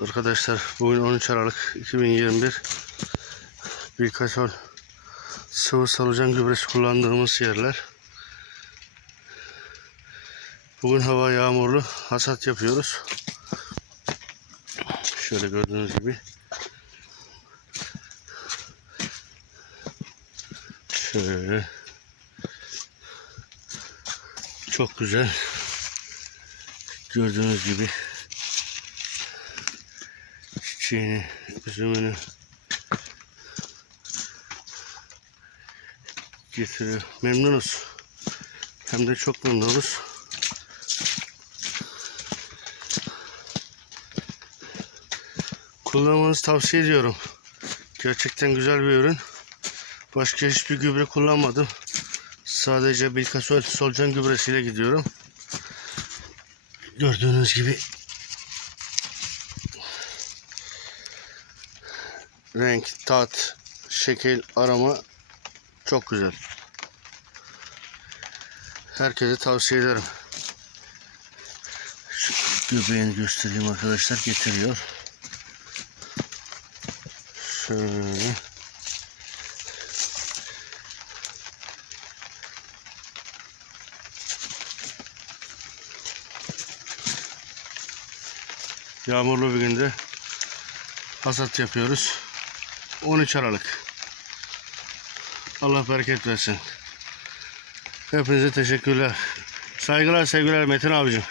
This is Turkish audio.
Arkadaşlar bugün 13 Aralık 2021 birkaç ol sıvı solucan gübresi kullandığımız yerler. Bugün hava yağmurlu hasat yapıyoruz. Şöyle gördüğünüz gibi. Şöyle. Çok güzel. Gördüğünüz gibi çiçeğini, üzümünü getiriyor. Memnunuz. Hem de çok memnunuz. Kullanmanızı tavsiye ediyorum. Gerçekten güzel bir ürün. Başka hiçbir gübre kullanmadım. Sadece birkaç sol, solucan gübresiyle gidiyorum. Gördüğünüz gibi renk, tat, şekil, arama çok güzel. Herkese tavsiye ederim. Şu göbeğini göstereyim arkadaşlar getiriyor. Şöyle. Yağmurlu bir günde hasat yapıyoruz. 13 Aralık. Allah bereket versin. Hepinize teşekkürler. Saygılar sevgiler Metin abicim.